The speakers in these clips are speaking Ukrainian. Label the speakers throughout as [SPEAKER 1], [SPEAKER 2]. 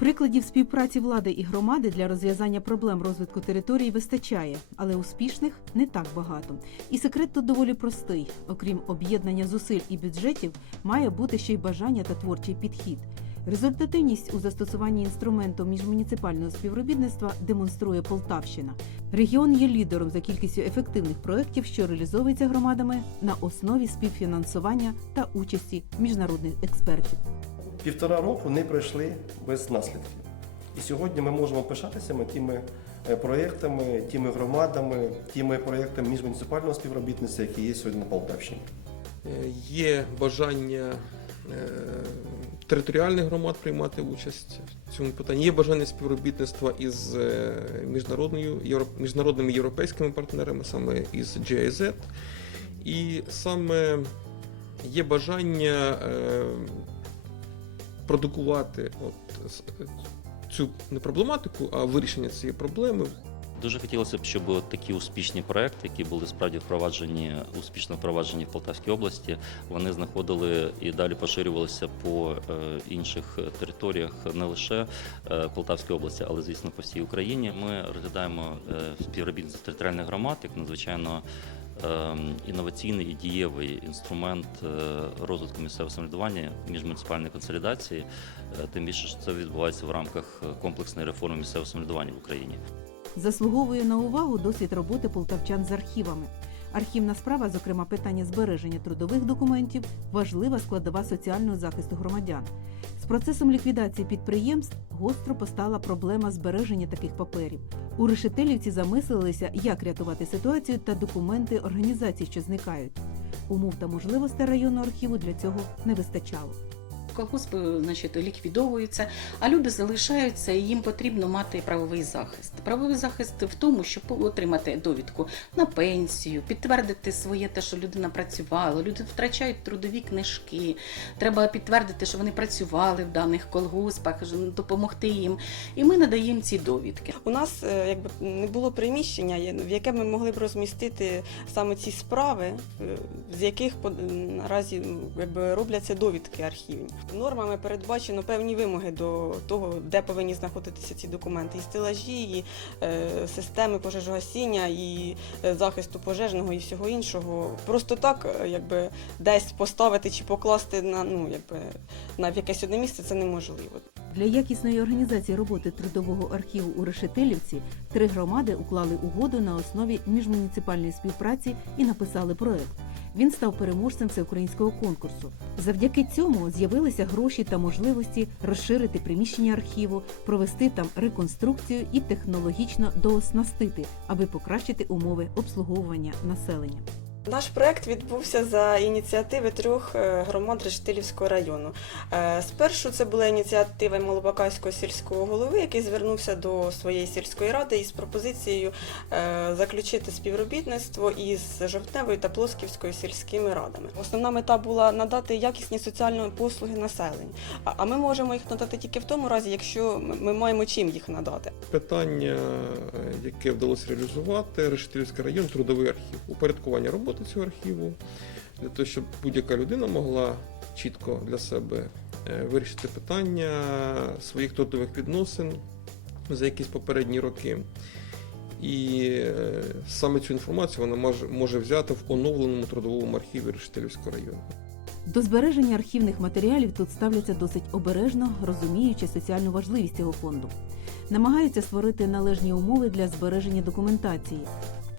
[SPEAKER 1] Прикладів співпраці влади і громади для розв'язання проблем розвитку територій вистачає, але успішних не так багато. І секрет тут доволі простий: окрім об'єднання зусиль і бюджетів, має бути ще й бажання та творчий підхід. Результативність у застосуванні інструменту міжмуніципального співробітництва демонструє Полтавщина. Регіон є лідером за кількістю ефективних проєктів, що реалізовуються громадами на основі співфінансування та участі міжнародних експертів.
[SPEAKER 2] Півтора року не пройшли без наслідків. І сьогодні ми можемо пишатися тими е, проєктами, тими громадами, тими проєктами міжмуніципального співробітництва, які є сьогодні на Полтавщині.
[SPEAKER 3] Е, Є бажання е, територіальних громад приймати участь в цьому питанні. Є бажання співробітництва із міжнародною міжнародними європейськими партнерами, саме із GIZ. І саме є бажання продукувати от, цю не проблематику, а вирішення цієї проблеми
[SPEAKER 4] Дуже хотілося б, щоб такі успішні проекти, які були справді впроваджені, успішно впроваджені в Полтавській області, вони знаходили і далі поширювалися по е, інших територіях не лише е, Полтавської області, але звісно по всій Україні. Ми розглядаємо е, співробітництво територіальних громад як надзвичайно інноваційний і дієвий інструмент е, розвитку місцевого самоврядування міжмуніципальної консолідації, е, тим більше що це відбувається в рамках е, комплексної реформи місцевого самоврядування в Україні.
[SPEAKER 1] Заслуговує на увагу досвід роботи полтавчан з архівами. Архівна справа, зокрема питання збереження трудових документів, важлива складова соціального захисту громадян. З процесом ліквідації підприємств гостро постала проблема збереження таких паперів. У решетилівці замислилися, як рятувати ситуацію та документи організацій, що зникають. Умов та можливостей районного архіву для цього не вистачало.
[SPEAKER 5] Колгоспи, значить, ліквідовуються, а люди залишаються, і їм потрібно мати правовий захист. Правовий захист в тому, щоб отримати довідку на пенсію, підтвердити своє те, що людина працювала. Люди втрачають трудові книжки. Треба підтвердити, що вони працювали в даних колгоспах, допомогти їм. І ми надаємо ці довідки.
[SPEAKER 6] У нас е, якби не було приміщення, в яке ми могли б розмістити саме ці справи, е, з яких наразі якби робляться довідки архівні. Нормами передбачено певні вимоги до того, де повинні знаходитися ці документи, і стелажі, і е, системи пожежогасіння, і е, захисту пожежного і всього іншого. Просто так, е, якби десь поставити чи покласти на ну якби на якесь одне місце, це неможливо.
[SPEAKER 1] Для якісної організації роботи трудового архіву у Решетилівці три громади уклали угоду на основі міжмуніципальної співпраці і написали проект. Він став переможцем всеукраїнського конкурсу. Завдяки цьому з'явилися гроші та можливості розширити приміщення архіву, провести там реконструкцію і технологічно дооснастити, аби покращити умови обслуговування населення.
[SPEAKER 6] Наш проект відбувся за ініціативи трьох е, громад Рештилівського району. Е, Спершу це була ініціатива Малобакайського сільського голови, який звернувся до своєї сільської ради із пропозицією е, заключити співробітництво із Жовтневою та Плосківською сільськими радами. Основна мета була надати якісні соціальні послуги населенню. А- ми можемо їх надати тільки в тому разі, якщо ми- маємо чим їх надати.
[SPEAKER 3] Питання, яке вдалося реалізувати, Решетилівський район, трудовий архів, упорядкування роботи цього архіву, для того, щоб будь-яка людина могла чітко для себе е, вирішити питання своїх трудових відносин за якісь попередні роки. І е, саме цю інформацію вона може взяти в оновленому трудовому архіві Решетилівського району.
[SPEAKER 1] До збереження архівних матеріалів тут ставляться досить обережно, розуміючи соціальну важливість цього фонду. Намагаються створити належні умови для збереження документації.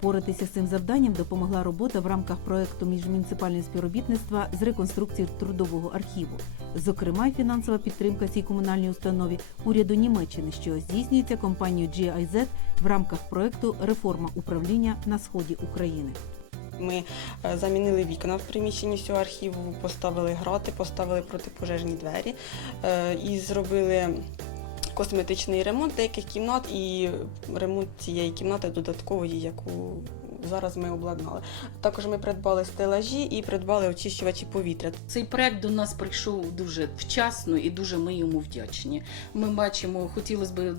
[SPEAKER 1] Впоратися з цим завданням допомогла робота в рамках проекту міжмуніципального співробітництва з реконструкції трудового архіву. Зокрема, фінансова підтримка цій комунальній установі уряду Німеччини, що здійснюється компанією GIZ в рамках проекту Реформа управління на сході України.
[SPEAKER 6] Ми е, замінили вікна в приміщенні цього архіву, поставили грати, поставили протипожежні двері е, і зробили косметичний ремонт деяких кімнат і ремонт цієї кімнати додаткової, яку зараз ми обладнали. Також ми придбали стелажі і придбали очищувачі повітря.
[SPEAKER 5] Цей проект до нас прийшов дуже вчасно і дуже ми йому вдячні. Ми бачимо, хотілося б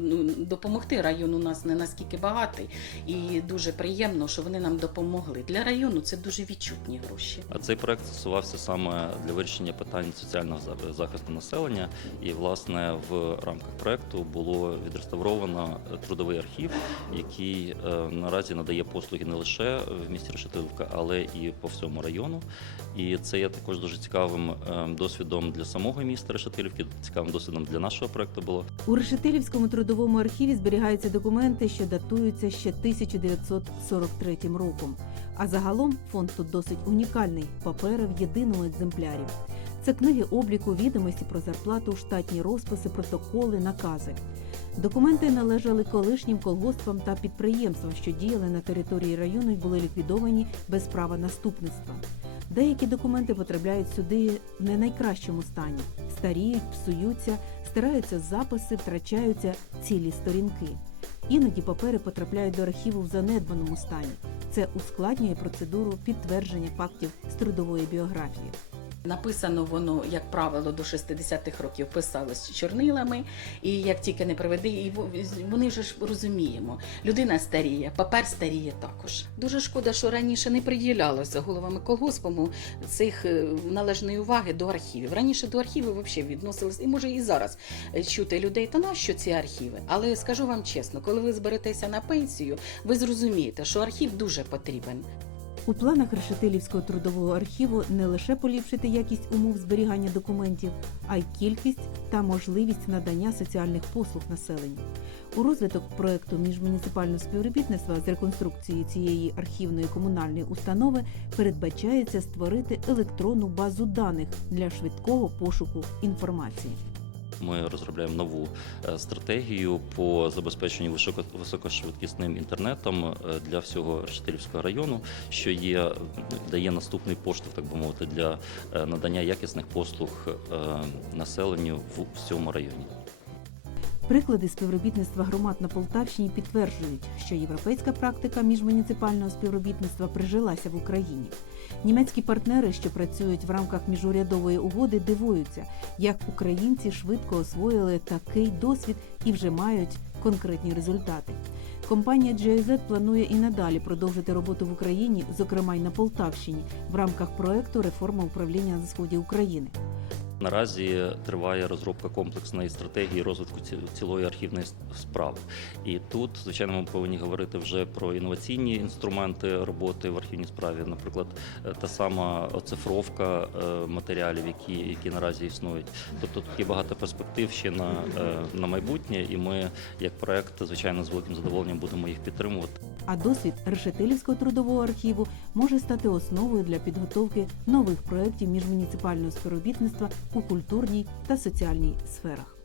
[SPEAKER 5] ну, допомогти. Район у нас не наскільки багатий, і дуже приємно, що вони нам допомогли. Для району це дуже відчутні гроші.
[SPEAKER 4] А цей проект стосувався саме для вирішення питань соціального захисту населення. І власне в рамках проекту було відреставровано трудовий архів, який е, наразі надає послуги не лише в місті Решетилівка, але і по всьому району. І це є також дуже цікавим е, досвідом для самого міста Решетилівки, цікавим досвідом для нашого проекту було.
[SPEAKER 1] У Решетилівському трудовому архіві зберігаються документи, що датуються ще 1943 роком. А загалом фонд тут досить унікальний папери в єдиному екземплярі. Це книги обліку, відомості про зарплату, штатні розписи, протоколи, накази. Документи належали колишнім колгоспам та підприємствам, що діяли на території району і були ліквідовані без права наступництва. Деякі документи потрапляють сюди в не найкращому стані, старіють, псуються, стираються записи, втрачаються цілі сторінки. Іноді папери потрапляють до архіву в занедбаному стані. Це ускладнює процедуру підтвердження фактів з трудової біографії.
[SPEAKER 5] Написано воно, як правило, до 60-х років писалось чорнилами, і як тільки не приведи, і во- вони вже ж розуміємо. Людина старіє, папер старіє також. Дуже шкода, що раніше не приділялося головами колгоспому цих е, належної уваги до архівів. Раніше до архівів взагалі відносились, і може і зараз е, чути людей, та нащо ці архіви? Але скажу вам чесно, коли ви зберетеся на пенсію, ви зрозумієте, що архів дуже потрібен.
[SPEAKER 1] У планах Решетилівського трудового архіву не лише поліпшити якість умов зберігання документів, а й кількість та можливість надання соціальних послуг населенню. У розвиток проекту міжмуніципального співробітництва з реконструкції цієї архівної комунальної установи передбачається створити електронну базу даних для швидкого пошуку інформації.
[SPEAKER 4] Ми розробляємо нову е, стратегію по забезпеченню високо- високошвидкісним інтернетом е, для всього Решетилівського району, що є дає наступний поштовх, так би мовити, для е, надання якісних послуг населенню в цьому районі.
[SPEAKER 1] Приклади співробітництва громад на Полтавщині підтверджують, що європейська практика міжмуніципального співробітництва прижилася в Україні. Німецькі партнери, що працюють в рамках міжурядової угоди, дивуються, як українці швидко освоїли такий досвід і вже мають конкретні результати. Компанія GIZ планує і надалі продовжити роботу в Україні, зокрема й на Полтавщині, в рамках проекту Реформа управління на сході України.
[SPEAKER 4] Наразі триває розробка комплексної стратегії розвитку цілої архівної справи. І тут, звичайно, ми повинні говорити вже про інноваційні інструменти роботи в архівній справі, наприклад, е, та сама оцифровка е, матеріалів, які, які наразі існують. Тобто тут є багато перспектив ще на, е, на майбутнє, і ми, як проект, звичайно, з великим задоволенням будемо їх підтримувати
[SPEAKER 1] а досвід решетилівського трудового архіву може стати основою для підготовки нових проєктів міжмуніципального співробітництва у культурній та соціальній сферах.